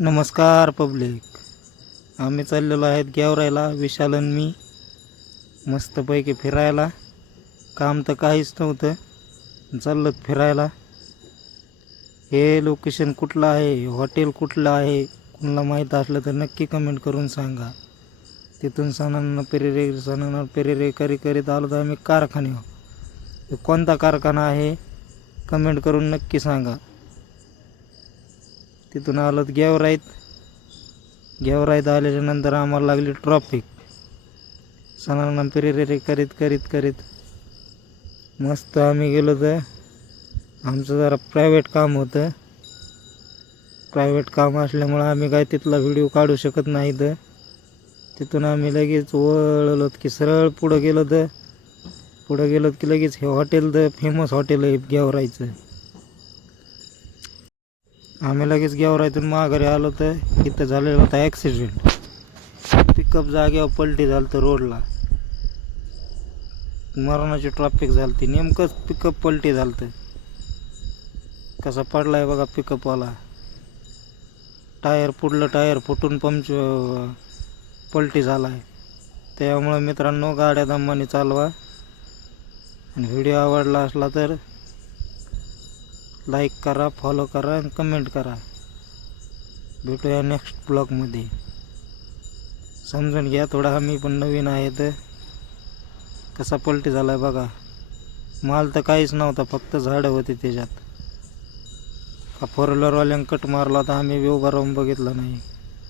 नमस्कार पब्लिक. आम्ही चाललेलो आहेत गेवरायला, विशाल आणि मी मस्तपैकी फिरायला. काम तर काहीच नव्हतं, चाललं फिरायला. हे लोकेशन कुठलं आहे, हॉटेल कुठलं आहे, कुणाला माहीत असलं तर नक्की कमेंट करून सांगा. तिथून सणांना पेरेरे करीत आलो तर आम्ही कारखान्यावर. कोणता कारखाना आहे कमेंट करून नक्की सांगा. तिथून आलो गेवराईत आल्याच्यानंतर आम्हाला लागली ट्रॉफिक. सणांना पेरेरे करीत मस्त आम्ही गेलो. तर आमचं जरा प्रायव्हेट काम होतं. प्रायव्हेट काम असल्यामुळं आम्ही काय तिथला व्हिडिओ काढू शकत नाही. तर तिथून आम्ही लगेच वळलो की सरळ पुढं गेलो की लगेच हे हॉटेल, तर फेमस हॉटेल आहे गेवराईचं. आम्ही लगेच गेवराईतून माघारी आलो तर इथं झालेला होता ॲक्सिडेंट. पिकअप जागेवर पलटी झालं तर रोडला मरणाची ट्रॅफिक झाली ती. नेमकंच पिकअप पलटी झालं तर कसा पडलाय बघा पिकअपवाला. पुढलं टायर फुटून पलटी झाला आहे. त्यामुळं मित्रांनो, गाड्या दमाने चालवा आणि व्हिडिओ आवडला असला तर लाईक करा, फॉलो करा आणि कमेंट करा. भेटूया नेक्स्ट ब्लॉगमध्ये. समजून घ्या थोडा, आम्ही पण नवीन आहे. तर कसा पलटी झाला आहे बघा. माल तर काहीच नव्हता, फक्त झाडं होती त्याच्यात. का फोर व्हीलरवाल्यानं कट मारला तर आम्ही उभा राहून बघितलं नाही.